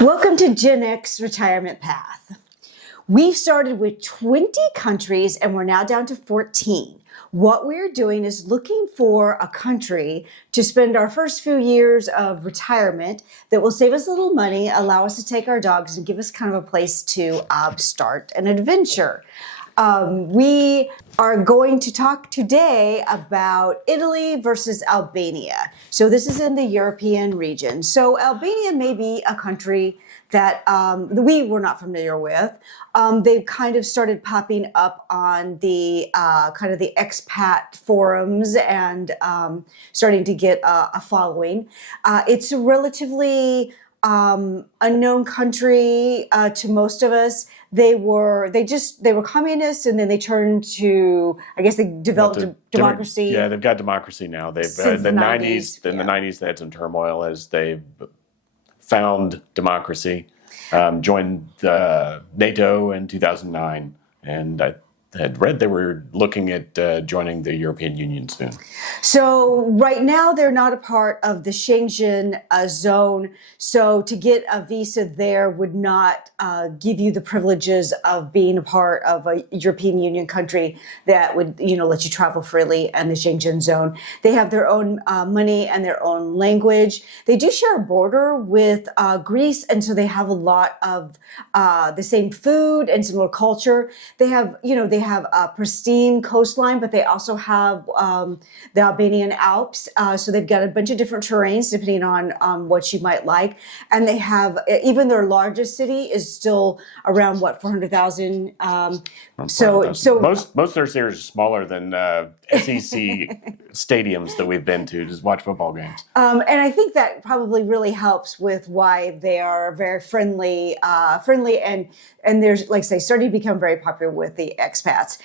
Welcome to Gen X Retirement Path. We've started with 20 countries and we're now down to 14. What we're doing is looking for a country to spend our first few years of retirement that will save us a little money, allow us to take our dogs, and give us kind of a place to start an adventure. We are going to talk today about Italy versus Albania. So this is in the European region. So Albania may be a country that we were not familiar with. They've kind of started popping up on the kind of the expat forums and starting to get a following. It's a relatively unknown country to most of us. They were communists, and then they turned to, I guess, they developed a democracy. Yeah, they've got democracy now. They've in the 90s. In the 90s, they had some turmoil as they found democracy. Joined NATO in 2009, and I had read they were looking at joining the European Union soon. So right now they're not a part of the Schengen zone. So to get a visa there would not give you the privileges of being a part of a European Union country that would, let you travel freely and the Schengen zone. They have their own money and their own language. They do share a border with Greece, and so they have a lot of the same food and similar culture. They have, they have a pristine coastline, but they also have the Albanian Alps. So they've got a bunch of different terrains depending on what you might like. And they have, even their largest city is still around, 400,000. So most of their cities are smaller than SEC stadiums that we've been to just watch football games. And I think that probably really helps with why they are very friendly, and there's, like I say, starting to become very popular with the expats.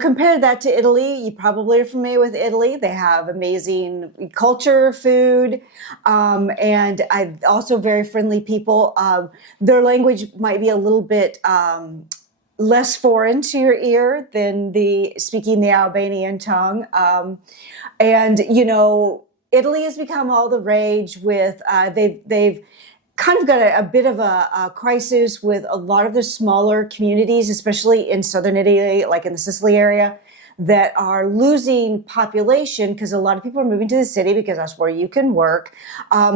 Compare that to Italy. You probably are familiar with Italy. They have amazing culture, food, and also very friendly people. Their language might be a little bit less foreign to your ear than speaking the Albanian tongue. And, Italy has become all the rage with, they've kind of got a bit of a crisis with a lot of the smaller communities, especially in southern Italy, like in the Sicily area, that are losing population because a lot of people are moving to the city because that's where you can work.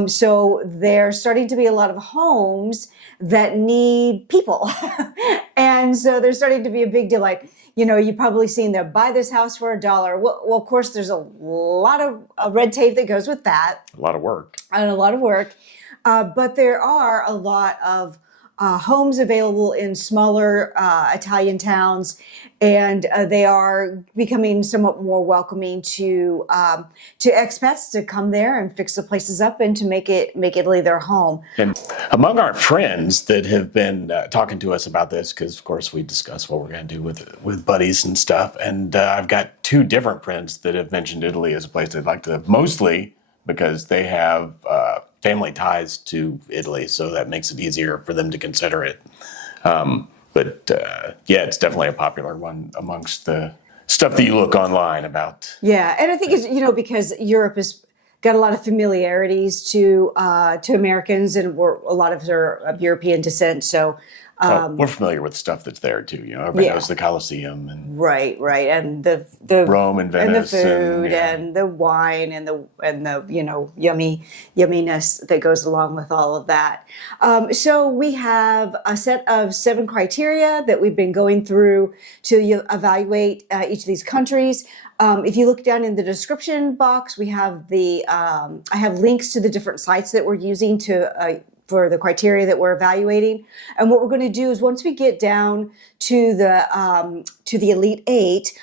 So there's starting to be a lot of homes that need people. And so there's starting to be a big deal. Like, you've probably seen them buy this house for $1. Well, of course, there's a lot of red tape that goes with that. A lot of work. And a lot of work. But there are a lot of homes available in smaller Italian towns, and they are becoming somewhat more welcoming to expats to come there and fix the places up and to make Italy their home. And among our friends that have been talking to us about this, because of course we discuss what we're going to do with buddies and stuff, and I've got two different friends that have mentioned Italy as a place they'd like to live, mostly because they have family ties to Italy, so that makes it easier for them to consider it. But it's definitely a popular one amongst the stuff that you look online about. Yeah, and I think it's, because Europe has got a lot of familiarities to Americans, and a lot of are of European descent, so we're familiar with stuff that's there too. Everybody knows the Colosseum and right, and the Rome and Venice and the food and the wine and the yumminess that goes along with all of that. So we have a set of 7 criteria that we've been going through to evaluate each of these countries. If you look down in the description box, we have I have links to the different sites that we're using for the criteria that we're evaluating. And what we're going to do is once we get down to the Elite 8,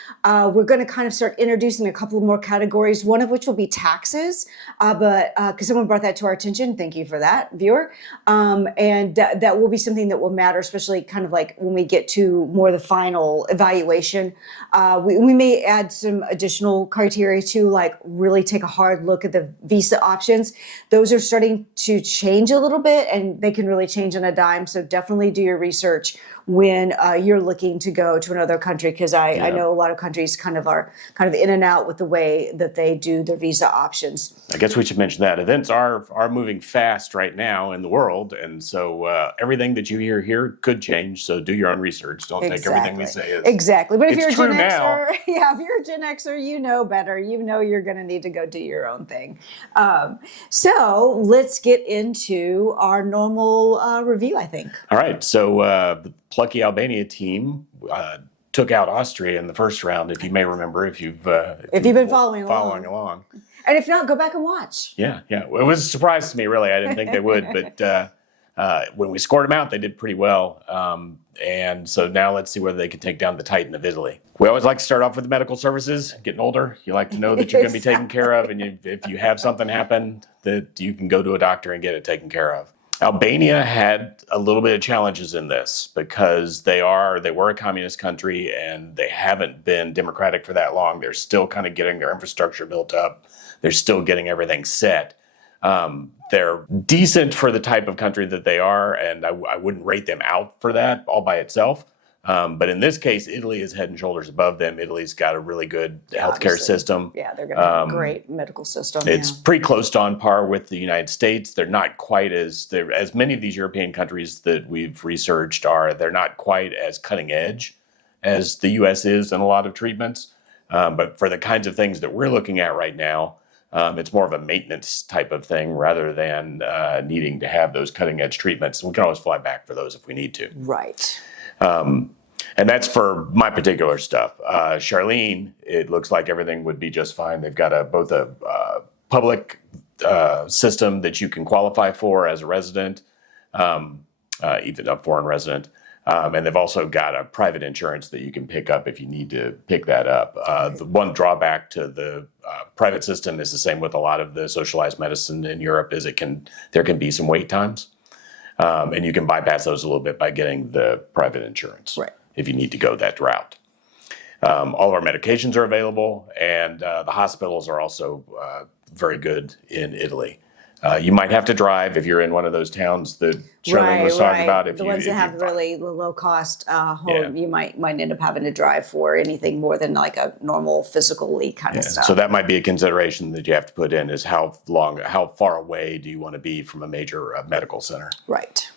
we're going to kind of start introducing a couple more categories, one of which will be taxes, but because someone brought that to our attention, thank you for that, viewer. And that will be something that will matter, especially kind of like when we get to more the final evaluation. We may add some additional criteria to like really take a hard look at the visa options. Those are starting to change a little bit it, and they can really change on a dime. So definitely do your research when you're looking to go to another country, because I know a lot of countries are in and out with the way that they do their visa options. I guess we should mention that events are moving fast right now in the world, and so everything that you hear here could change. So do your own research. Don't take everything we say as exactly. But if you're a Gen now. Xer, if you're a Gen Xer, you know better. You know you're going to need to go do your own thing. So let's get into our normal review, I think. All right. So the plucky Albania team took out Austria in the first round, if you may remember, if you've been following along. And if not, go back and watch. Yeah. It was a surprise to me, really. I didn't think they would, but when we scored them out, they did pretty well. And so now let's see whether they can take down the Titan of Italy. We always like to start off with the medical services. Getting older, you like to know that you're going to be taken care of, and if you have something happen, that you can go to a doctor and get it taken care of. Albania had a little bit of challenges in this because they were a communist country and they haven't been democratic for that long. They're still kind of getting their infrastructure built up. They're still getting everything set. They're decent for the type of country that they are, and I wouldn't rate them out for that all by itself. But in this case, Italy is head and shoulders above them. Italy's got a really good healthcare system. Yeah, they're going to have a great medical system. It's pretty close to on par with the United States. They're not quite as many of these European countries that we've researched are. They're not quite as cutting edge as the U.S. is in a lot of treatments. But for the kinds of things that we're looking at right now, it's more of a maintenance type of thing rather than needing to have those cutting edge treatments. We can always fly back for those if we need to. Right. And that's for my particular stuff. Charlene, it looks like everything would be just fine. They've got both a public system that you can qualify for as a resident, even a foreign resident. And they've also got a private insurance that you can pick up if you need to pick that up. The one drawback to the private system is the same with a lot of the socialized medicine in Europe is there can be some wait times. And you can bypass those a little bit by getting the private insurance if you need to go that route. All of our medications are available, and the hospitals are also very good in Italy. You might have to drive if you're in one of those towns that Charlene was talking about. The ones that have really low cost home, you might end up having to drive for anything more than like a normal physically kind of stuff. So that might be a consideration that you have to put in is how far away do you want to be from a major medical center? Right.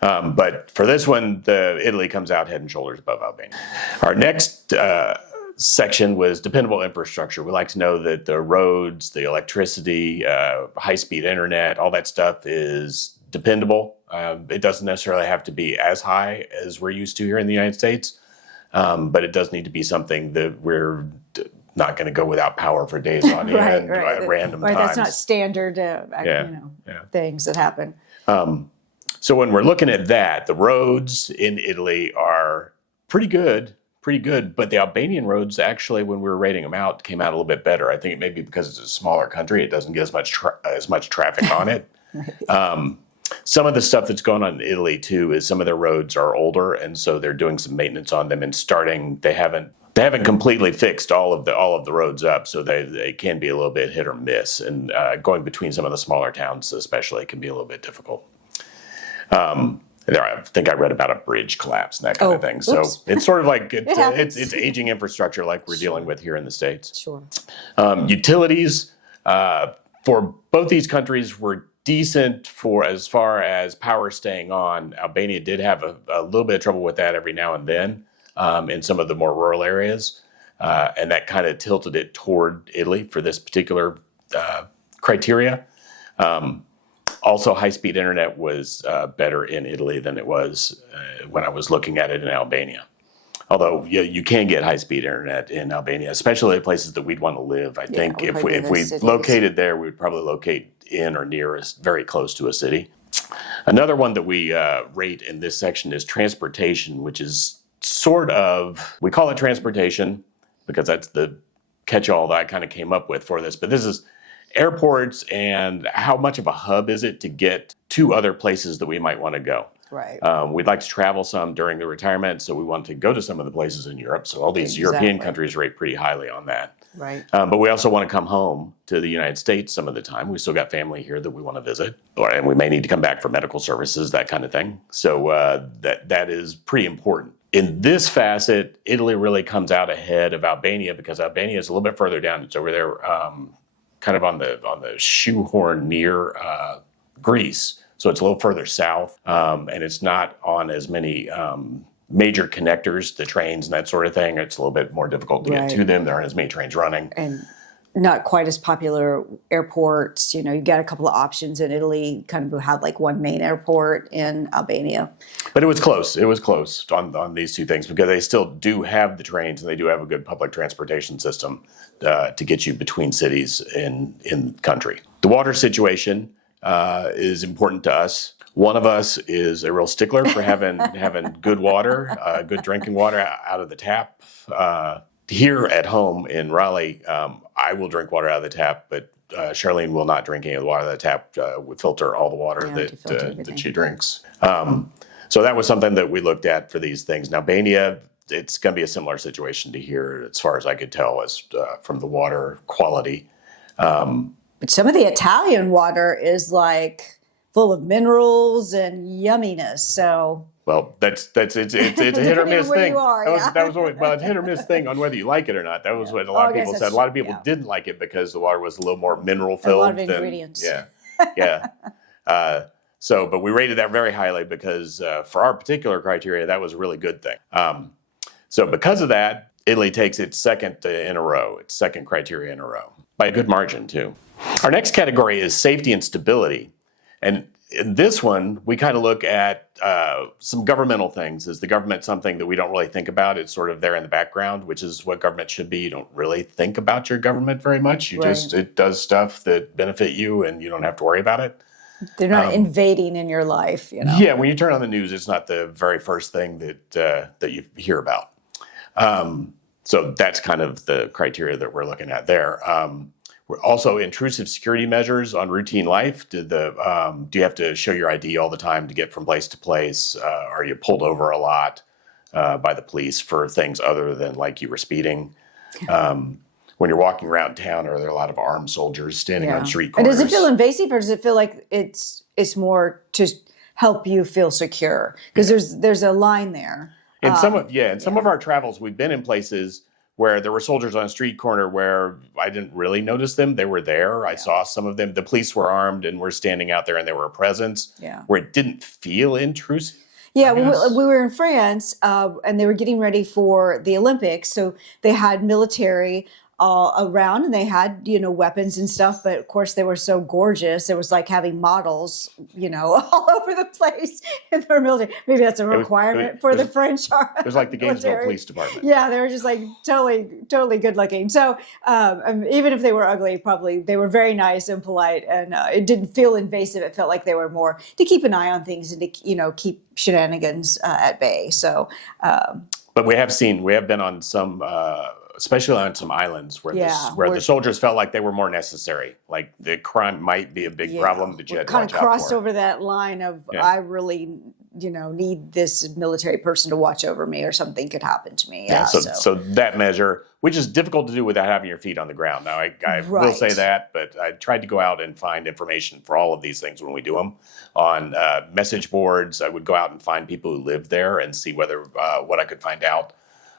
But for this one, Italy comes out head and shoulders above Albania. Our next section was dependable infrastructure. We like to know that the roads, the electricity, high-speed internet, all that stuff is dependable. It doesn't necessarily have to be as high as we're used to here in the United States, but it does need to be something that we're not going to go without power for days on end at random times. That's not standard things that happen. So when we're looking at that, the roads in Italy are pretty good, but the Albanian roads actually, when we were rating them out, came out a little bit better. I think it may be because it's a smaller country, it doesn't get as much traffic on it. Some of the stuff that's going on in Italy too is some of their roads are older, and so they're doing some maintenance on them and they haven't completely fixed all of the roads up, so they can be a little bit hit or miss, and going between some of the smaller towns especially can be a little bit difficult. I think I read about a bridge collapse and that kind of thing. So it's sort of like it's aging infrastructure like we're dealing with here in the States. Sure. Utilities for both these countries were decent for as far as power staying on. Albania did have a little bit of trouble with that every now and then in some of the more rural areas. And that kind of tilted it toward Italy for this particular criteria. Also, high-speed internet was better in Italy than it was when I was looking at it in Albania. Although you can get high-speed internet in Albania, especially places that we'd want to live. I think if we located there, we'd probably locate in or near us, very close to a city. Another one that we rate in this section is transportation, which is we call it transportation because that's the catch-all that I kind of came up with for this. But this is airports and how much of a hub is it to get to other places that we might want to go. Right. We'd like to travel some during the retirement, so we want to go to some of the places in Europe. So all these European countries rate pretty highly on that. Right. But we also want to come home to the United States some of the time. We still got family here that we want to visit, and we may need to come back for medical services, that kind of thing. So that is pretty important. In this facet, Italy really comes out ahead of Albania because Albania is a little bit further down. It's over there, kind of on the shoehorn near Greece. So it's a little further south, and it's not on as many major connectors, the trains and that sort of thing. It's a little bit more difficult to get to them. There aren't as many trains running. And not quite as popular airports. You've got a couple of options in Italy, kind of have like one main airport in Albania. But it was close. It was close on these two things because they still do have the trains and they do have a good public transportation system to get you between cities in the country. The water situation is important to us. One of us is a real stickler for having good water, good drinking water out of the tap. Here at home in Raleigh, I will drink water out of the tap, but Charlene will not drink any of the water out of the tap. We filter all the water that she drinks. So that was something that we looked at for these things. Now, Albania, it's going to be a similar situation to here, as far as I could tell, as from the water quality. But some of the Italian water is like full of minerals and yumminess. So well, it's a hit or miss thing. That was always, well, it's a hit or miss thing on whether you like it or not. That was what a lot of people said. A lot of people didn't like it because the water was a little more mineral filled. A lot of ingredients. Yeah. But we rated that very highly because for our particular criteria, that was a really good thing. So because of that, Italy takes its second criteria in a row, by a good margin too. Our next category is safety and stability. And in this one, we kind of look at some governmental things. Is the government something that we don't really think about? It's sort of there in the background, which is what government should be. You don't really think about your government very much. It does stuff that benefit you and you don't have to worry about it. They're not invading in your life, Yeah, when you turn on the news, it's not the very first thing that you hear about. So that's kind of the criteria that we're looking at there. We're also intrusive security measures on routine life. Do you have to show your ID all the time to get from place to place? Are you pulled over a lot by the police for things other than like you were speeding? When you're walking around town, are there a lot of armed soldiers standing on street corners? And does it feel invasive, or does it feel like it's more to help you feel secure? Because there's a line there. In some of our travels, we've been in places where there were soldiers on a street corner where I didn't really notice them. They were there. I saw some of them. The police were armed and were standing out there and they were a presence where it didn't feel intrusive. Yeah, we were in France and they were getting ready for the Olympics. So they had military around and they had, weapons and stuff. But of course, they were so gorgeous. It was like having models, all over the place in their military. Maybe that's a requirement for the French. It was like the Gainesville Police Department. Yeah, they were just like totally good looking. So even if they were ugly, probably they were very nice and polite, and it didn't feel invasive. It felt like they were more to keep an eye on things and to keep shenanigans at bay. So, but we have been on some. Especially on some islands where the soldiers felt like they were more necessary, like the crime might be a big problem that you had to watch out for. Kind of crossed over that line of I really, need this military person to watch over me, or something could happen to me. So that measure, which is difficult to do without having your feet on the ground. Now I will say that, but I tried to go out and find information for all of these things when we do them on message boards. I would go out and find people who lived there and see what I could find out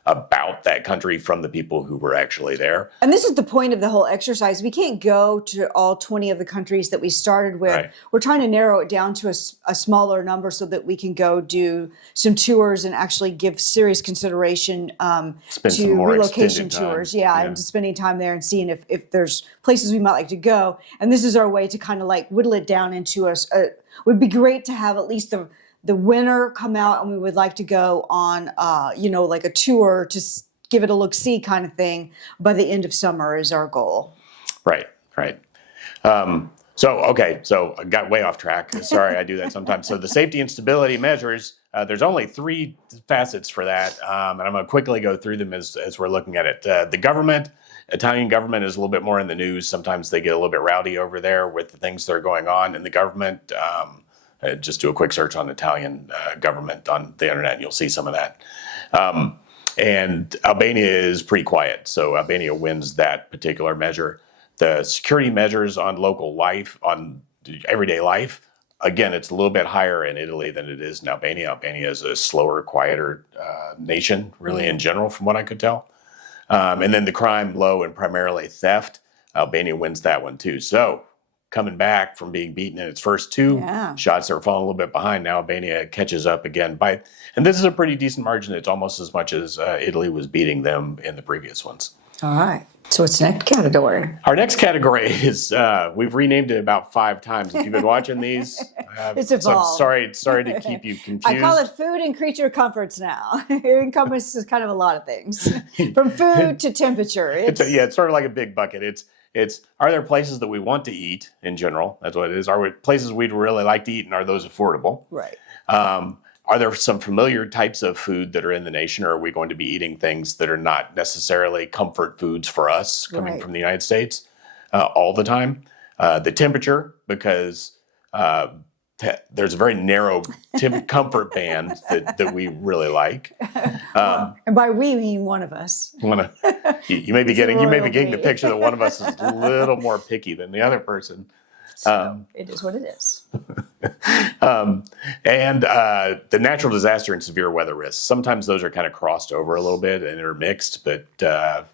about that country from the people who were actually there. And this is the point of the whole exercise. We can't go to all 20 of the countries that we started with. Right. We're trying to narrow it down to a smaller number so that we can go do some tours and actually give serious consideration to relocation tours. And to spending time there and seeing if there's places we might like to go. And this is our way to kind of like whittle it down into would be great to have at least the winter come out, and we would like to go on, like a tour to give it a look-see kind of thing. By the end of summer is our goal. Right. So I got way off track. Sorry, I do that sometimes. So the safety and stability measures, there's only 3 facets for that, and I'm going to quickly go through them as we're looking at it. The Italian government is a little bit more in the news. Sometimes they get a little bit rowdy over there with the things that are going on in the government. Just do a quick search on Italian government on the internet and you'll see some of that. And Albania is pretty quiet. So Albania wins that particular measure. The security measures on local life, on everyday life, again, it's a little bit higher in Italy than it is in Albania. Albania is a slower, quieter nation, really, in general, from what I could tell. And then the crime, low and primarily theft, Albania wins that one too. So coming back from being beaten in its first two shots that were falling a little bit behind, now Albania catches up again and this is a pretty decent margin. It's almost as much as Italy was beating them in the previous ones. All right. So what's the next category? Our next category is, we've renamed it about 5 times. If you've been watching these, it's evolved. So I'm sorry to keep you confused. I call it food and creature comforts now. It encompasses kind of a lot of things, from food to temperature. It's sort of like a big bucket. It's are there places that we want to eat in general? That's what it is. Are there places we'd really like to eat, and are those affordable? Right. Are there some familiar types of food that are in the nation, or are we going to be eating things that are not necessarily comfort foods for us coming from the United States all the time? The temperature, because there's a very narrow comfort band that we really like. And by we mean one of us. You may be getting the picture that one of us is a little more picky than the other person. So it is what it is. And the natural disaster and severe weather risks. Sometimes those are kind of crossed over a little bit and intermixed, but the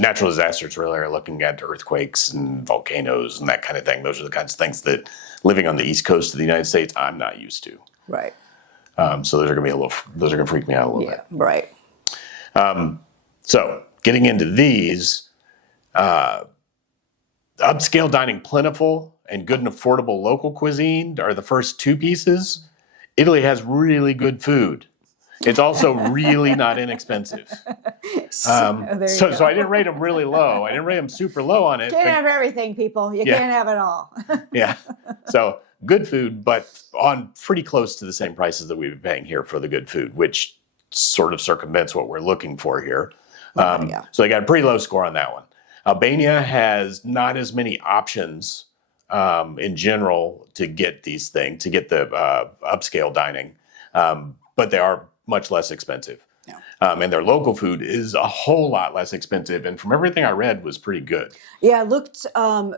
natural disasters really are looking at earthquakes and volcanoes and that kind of thing. Those are the kinds of things that living on the East Coast of the United States, I'm not used to. Right. So those are going to freak me out a little bit. Yeah, right. So getting into these, upscale dining plentiful and good and affordable local cuisine are the first 2 pieces. Italy has really good food. It's also really not inexpensive. So I didn't rate them really low. I didn't rate them super low on it. Can't have everything, people. You can't have it all. Yeah. So good food, but on pretty close to the same prices that we've been paying here for the good food, which sort of circumvents what we're looking for here. So they got a pretty low score on that one. Albania has not as many options in general to get these things, to get the upscale dining, but they are much less expensive. Yeah. And their local food is a whole lot less expensive, and from everything I read, was pretty good. Yeah, it looked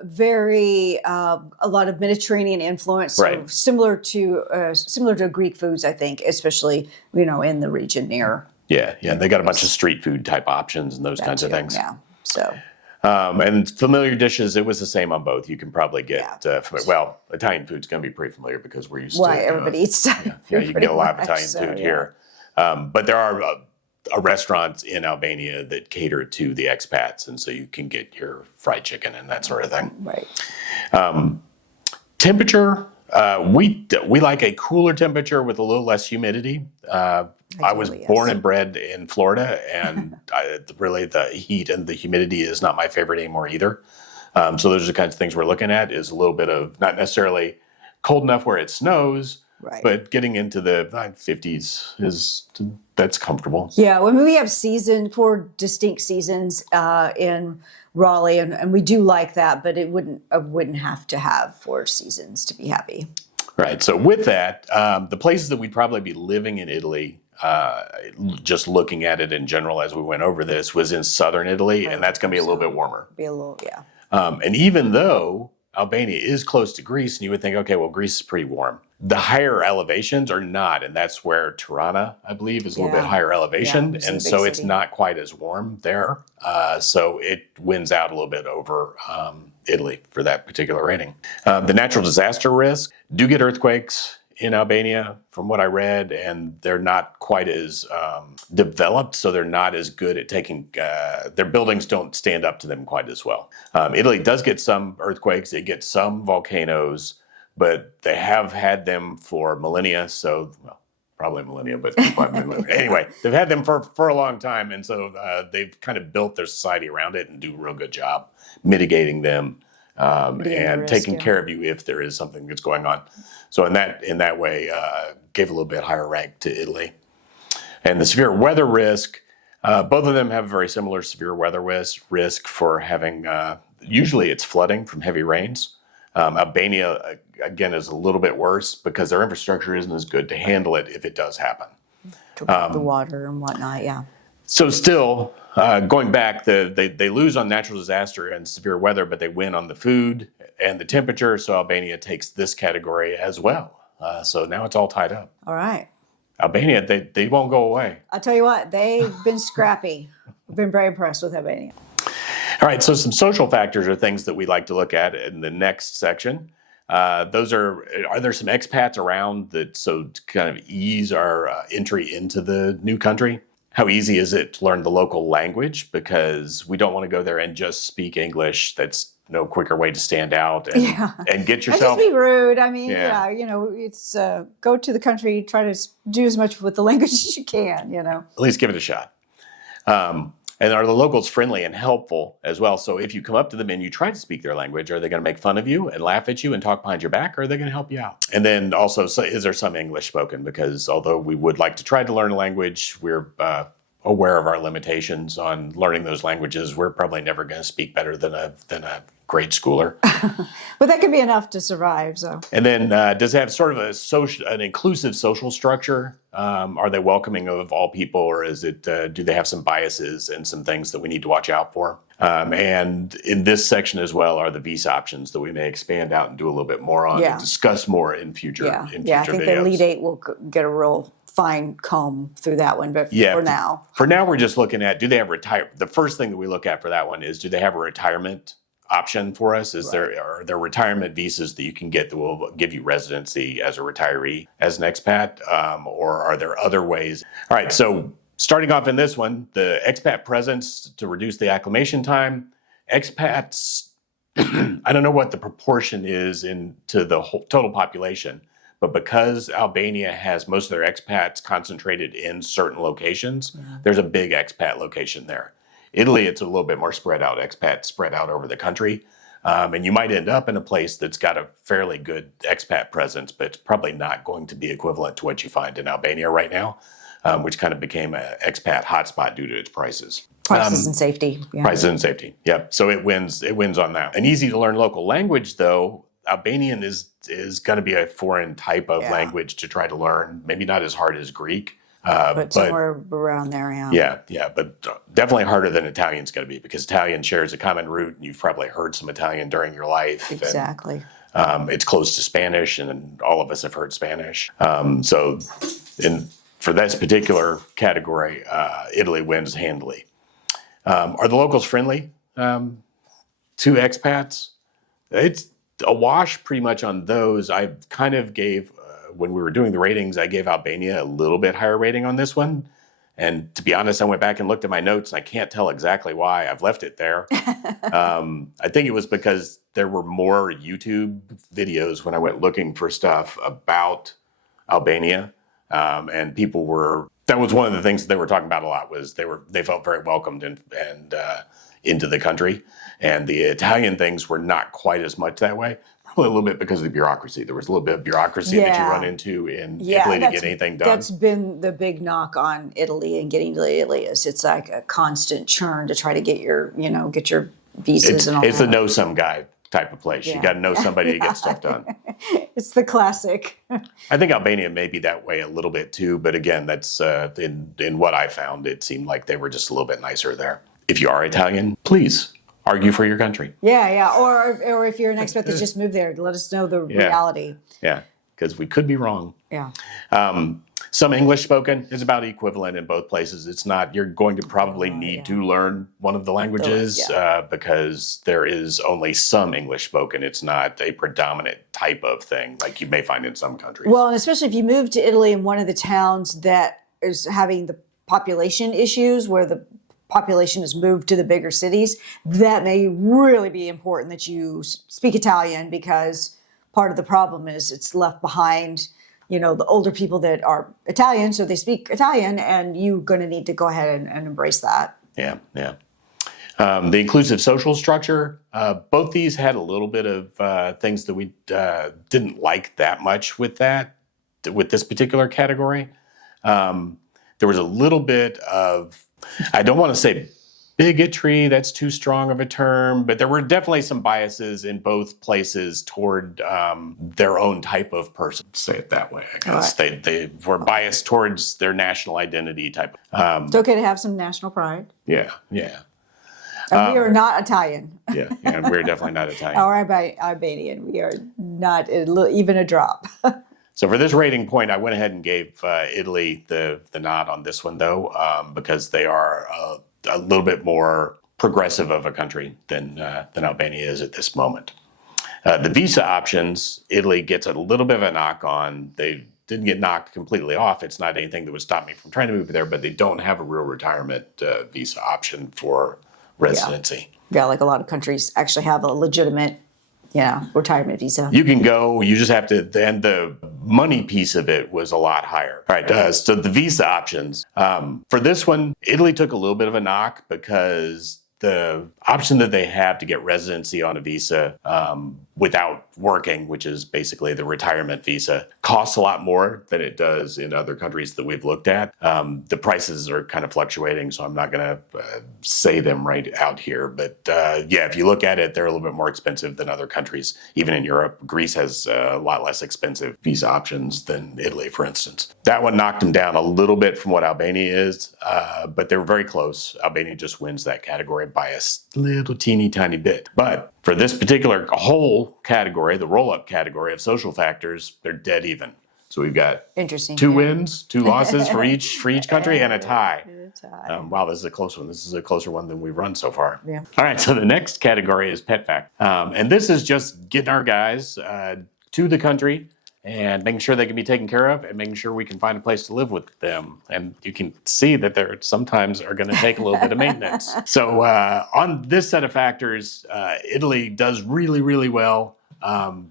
very a lot of Mediterranean influence, so similar to Greek foods, I think, especially in the region near. Yeah, they got a bunch of street food type options and those kinds of things. Yeah, so. And familiar dishes, it was the same on both. You can probably get, Italian food's going to be pretty familiar because we're used to it. Everybody eats Italian food. You can get a lot of Italian food here. But there are restaurants in Albania that cater to the expats, and so you can get your fried chicken and that sort of thing. Right. Temperature, we like a cooler temperature with a little less humidity. I was born and bred in Florida, and really the heat and the humidity is not my favorite anymore either. So those are the kinds of things we're looking at, is a little bit of not necessarily cold enough where it snows, but getting into the 50s that's comfortable. Yeah, when we have 4 distinct seasons in Raleigh, and we do like that, but I wouldn't have to have 4 seasons to be happy. Right. So with that, the places that we'd probably be living in Italy, just looking at it in general as we went over this, was in southern Italy, and that's going to be a little bit warmer. And even though Albania is close to Greece, and you would think, okay, well, Greece is pretty warm. The higher elevations are not, and that's where Tirana, I believe, is a little bit higher elevation, and so it's not quite as warm there. So it wins out a little bit over Italy for that particular rating. The natural disaster risk, do get earthquakes in Albania, from what I read, and they're not quite as developed, so they're not as good at taking, their buildings don't stand up to them quite as well. Italy does get some earthquakes, it gets some volcanoes, but they have had them for millennia, so, well, probably millennia, but anyway, they've had them for a long time, and so they've kind of built their society around it and do a real good job mitigating them and taking care of you if there is something that's going on. So in that way, gave a little bit higher rank to Italy. And the severe weather risk, both of them have a very similar severe weather risk for having, usually it's flooding from heavy rains. Albania, again, is a little bit worse because their infrastructure isn't as good to handle it if it does happen. The water and whatnot, So still, going back, they lose on natural disaster and severe weather, but they win on the food and the temperature. So Albania takes this category as well. So now it's all tied up. All right. Albania, they won't go away. I'll tell you what, they've been scrappy. I've been very impressed with Albania. All right, so some social factors are things that we like to look at in the next section. Are there some expats around that so to kind of ease our entry into the new country? How easy is it to learn the local language? Because we don't want to go there and just speak English. That's no quicker way to stand out and get yourself. And just be rude. I mean, it's go to the country, try to do as much with the language as you can, At least give it a shot. And are the locals friendly and helpful as well? So if you come up to them and you try to speak their language, are they going to make fun of you and laugh at you and talk behind your back, or are they going to help you out? And then also, is there some English spoken? Because although we would like to try to learn a language, we're aware of our limitations on learning those languages. We're probably never going to speak better than a grade schooler. But that could be enough to survive. So. And then does it have sort of an inclusive social structure? Are they welcoming of all people, or is it do they have some biases and some things that we need to watch out for? And in this section as well are the visa options that we may expand out and do a little bit more on and discuss more in future I think videos. the Elite 8 will get a real fine comb through that one, but for now. For now, we're just looking at, do they have the first thing that we look at for that one is, do they have a retirement option for us? Are there retirement visas that you can get that will give you residency as a retiree, as an expat, or are there other ways? All right, so starting off in this one, the expat presence to reduce the acclimation time. Expats, I don't know what the proportion is to the whole total population, but because Albania has most of their expats concentrated in certain locations, there's a big expat location there. Italy, it's a little bit more spread out, expats spread out over the country. And you might end up in a place that's got a fairly good expat presence, but it's probably not going to be equivalent to what you find in Albania right now, which kind of became an expat hotspot due to its prices. Prices and safety. Yeah. Prices and safety, yep. So it wins on that. An easy to learn local language, though, Albanian is going to be a foreign type of language to try to learn, maybe not as hard as Greek. But somewhere around there, Yeah, but definitely harder than Italian's going to be, because Italian shares a common root, and you've probably heard some Italian during your life. Exactly. And, it's close to Spanish, and all of us have heard Spanish. For this particular category, Italy wins handily. Are the locals friendly to expats? It's a wash pretty much on those. I kind of gave... when we were doing the ratings, I gave Albania a little bit higher rating on this one. And to be honest, I went back and looked at my notes, and I can't tell exactly why I've left it there. I think it was because there were more YouTube videos when I went looking for stuff about Albania. And that was one of the things that they were talking about a lot, was they felt very welcomed and into the country. And the Italian things were not quite as much that way. A little bit because of the bureaucracy. There was a little bit of bureaucracy that you run into in Italy to get anything done. That's been the big knock on Italy and getting to Italy, is it's like a constant churn to try to get your visas and all that. It's the know some guy type of place. You got to know somebody to get stuff done. It's the classic. I think Albania may be that way a little bit too, but again, that's in what I found, it seemed like they were just a little bit nicer there. If you are Italian, please argue for your country. Yeah. Or if you're an expat that just moved there, let us know the reality. Yeah, because we could be wrong. Yeah. Some English spoken is about equivalent in both places. It's not, you're going to probably need to learn one of the languages because there is only some English spoken. It's not a predominant type of thing like you may find in some countries. Well, and especially if you move to Italy in one of the towns that is having the population issues, where the population has moved to the bigger cities, that may really be important that you speak Italian, because part of the problem is it's left behind, the older people that are Italian, so they speak Italian, and you're going to need to go ahead and embrace that. Yeah. The inclusive social structure, both these had a little bit of things that we didn't like that much with this particular category. There was a little bit of, I don't want to say bigotry, that's too strong of a term, but there were definitely some biases in both places toward their own type of person. Say it that way, I guess. Right. They were biased towards their national identity type. It's okay to have some national pride. Yeah, yeah. And we are not Italian Yeah, we're definitely not Italian. or Albanian. We are not even a drop. So for this rating point, I went ahead and gave Italy the nod on this one, though, because they are a little bit more progressive of a country than Albania is at this moment. The visa options, Italy gets a little bit of a knock on. They didn't get knocked completely off. It's not anything that would stop me from trying to move there, but they don't have a real retirement visa option for residency. Yeah, like a lot of countries actually have a legitimate retirement visa. You can go, you just have to, and the money piece of it was a lot higher. All right, so the visa options. For this one, Italy took a little bit of a knock because the option that they have to get residency on a visa without working, which is basically the retirement visa, costs a lot more than it does in other countries that we've looked at. The prices are kind of fluctuating, so I'm not going to say them right out here. But if you look at it, they're a little bit more expensive than other countries. Even in Europe, Greece has a lot less expensive visa options than Italy, for instance. That one knocked them down a little bit from what Albania is, but they were very close. Albania just wins that category by a little teeny tiny bit. But for this particular whole category, the roll-up category of social factors, they're dead even. So we've got two wins, 2 losses for each country, and a tie. Wow, this is a close one. This is a closer one than we've run so far. Yeah. All right, so the next category is pet fact. And this is just getting our guys to the country and making sure they can be taken care of and making sure we can find a place to live with them. And you can see that there sometimes are going to take a little bit of maintenance. So on this set of factors, Italy does really, really well.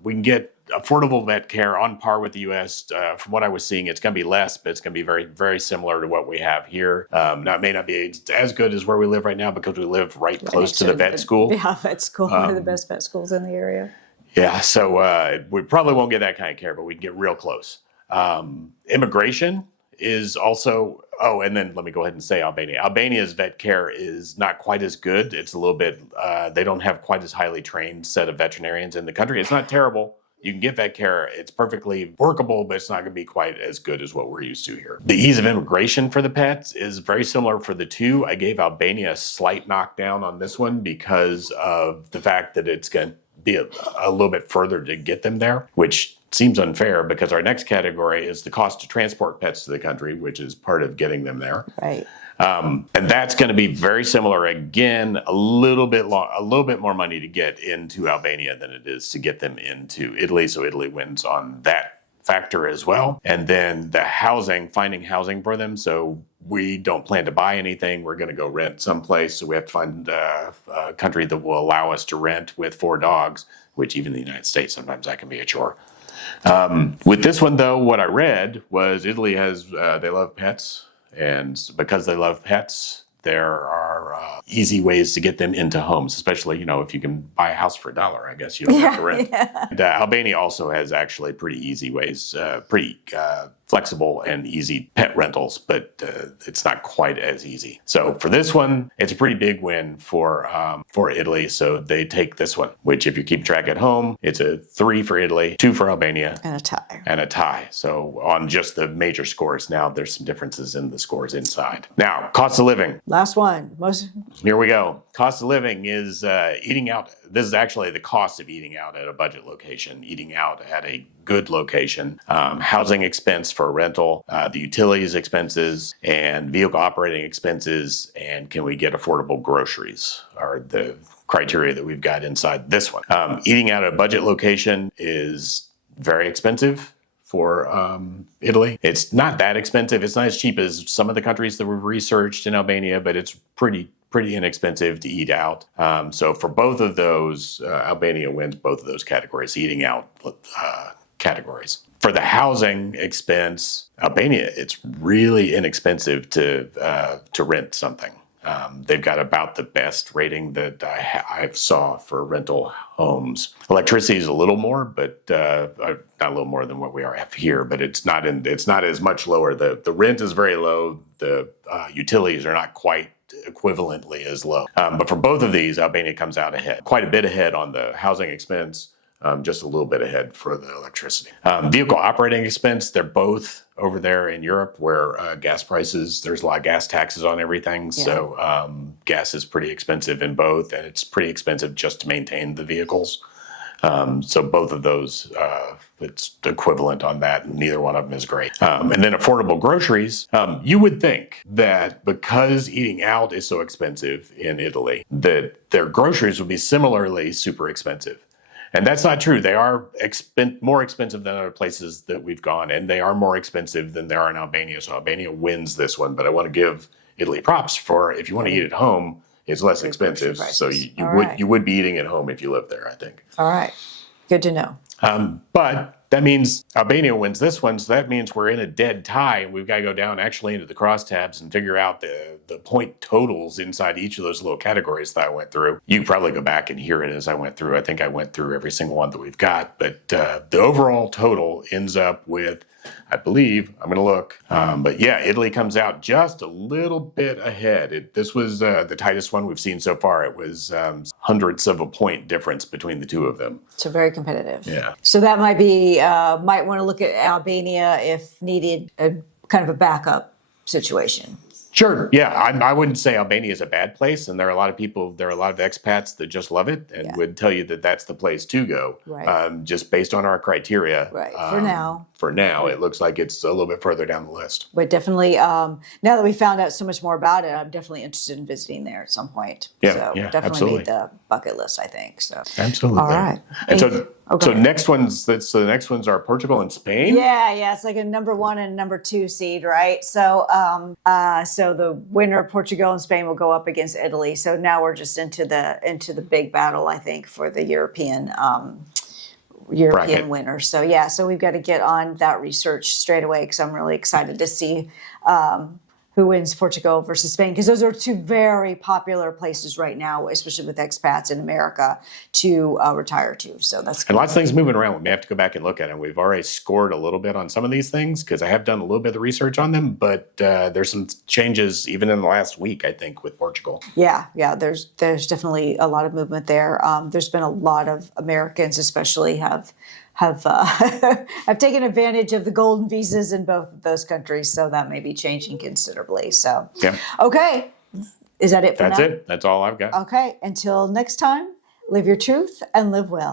We can get affordable vet care on par with the U.S. From what I was seeing, it's going to be less, but it's going to be very, very similar to what we have here. Now, it may not be as good as where we live right now because we live right close to the vet school. Yeah, vet school, one of the best vet schools in the area. Yeah, so we probably won't get that kind of care, but we can get real close. Immigration is also, and then let me go ahead and say Albania. Albania's vet care is not quite as good. It's a little bit, they don't have quite as highly trained set of veterinarians in the country. It's not terrible. You can get vet care. It's perfectly workable, but it's not going to be quite as good as what we're used to here. The ease of immigration for the pets is very similar for the two. I gave Albania a slight knockdown on this one because of the fact that it's going to be a little bit further to get them there, which seems unfair because our next category is the cost to transport pets to the country, which is part of getting them there. Right. And that's going to be very similar. Again, a little bit more money to get into Albania than it is to get them into Italy. So Italy wins on that factor as well. And then the housing, finding housing for them. So we don't plan to buy anything. We're going to go rent someplace. So we have to find a country that will allow us to rent with 4 dogs, which even in the United States, sometimes that can be a chore. With this one, though, what I read was Italy has, they love pets. And because they love pets, there are easy ways to get them into homes, especially, if you can buy a house for $1, I guess you don't have to rent. Yeah. And, Albania also has actually pretty easy ways, pretty flexible and easy pet rentals, but it's not quite as easy. So for this one, it's a pretty big win for Italy. So they take this one, which if you keep track at home, it's a 3 for Italy, 2 for Albania, and a tie. So on just the major scores, now there's some differences in the scores inside. Now, cost of living. Last one. Here we go. Cost of living is eating out. This is actually the cost of eating out at a budget location, eating out at a good location, housing expense for rental, the utilities expenses, and vehicle operating expenses, and can we get affordable groceries are the criteria that we've got inside this one. Eating out at a budget location is very expensive for Italy. It's not that expensive. It's not as cheap as some of the countries that we've researched in Albania, but it's pretty inexpensive to eat out. So for both of those, Albania wins both of those categories, eating out categories. For the housing expense, Albania, it's really inexpensive to rent something. They've got about the best rating that I saw for rental homes. Electricity is a little more, but not a little more than what we have here. But it's not as much lower. The rent is very low. The utilities are not quite equivalently as low. But for both of these, Albania comes out ahead, quite a bit ahead on the housing expense, just a little bit ahead for the electricity. Vehicle operating expense, they're both over there in Europe where gas prices, there's a lot of gas taxes on everything. Yeah. So gas is pretty expensive in both, and it's pretty expensive just to maintain the vehicles. So both of those, it's equivalent on that, and neither one of them is great. And then affordable groceries, you would think that because eating out is so expensive in Italy, that their groceries would be similarly super expensive. And that's not true. They are more expensive than other places that we've gone, and they are more expensive than they are in Albania. So Albania wins this one, but I want to give Italy props for if you want to eat at home, it's less expensive. So you would be eating at home if you live there, I think. All right. Good to know. But that means Albania wins this one, so that means we're in a dead tie, and we've got to go down actually into the crosstabs and figure out the point totals inside each of those little categories that I went through. You can probably go back and hear it as I went through. I think I went through every single one that we've got, but the overall total ends up with, I believe, I'm going to look, but yeah, Italy comes out just a little bit ahead. This was the tightest one we've seen so far. It was hundredths of a point difference between the two of them. So very competitive. Yeah. So that might be, might want to look at Albania if needed, a kind of a backup situation. Sure. Yeah. I wouldn't say Albania is a bad place. And there are a lot of people, there are a lot of expats that just love it and would tell you that that's the place to go. Right. Just based on our criteria. Right. For now. For now, it looks like it's a little bit further down the list. But definitely, now that we found out so much more about it, I'm definitely interested in visiting there at some point. Yeah. So definitely absolutely. made the bucket list, I think. So absolutely. All right. And so next ones are Portugal and Spain. Yeah, it's like a number 1 and number 2 seed, right? So so the winner of Portugal and Spain will go up against Italy. So now we're just into the big battle, I think, for the European winner. So so we've got to get on that research straight away because I'm really excited to see who wins Portugal versus Spain, because those are two very popular places right now, especially with expats in America, to retire to. So that's and lots of things moving around. We may have to go back and look at them. We've already scored a little bit on some of these things because I have done a little bit of the research on them, but there's some changes even in the last week, I think, with Portugal. Yeah. There's definitely a lot of movement there. There's been a lot of Americans, especially, have taken advantage of the golden visas in both of those countries, so that may be changing considerably. So, okay, is that it for now? That's it. That's all I've got. Okay, until next time, live your truth and live well.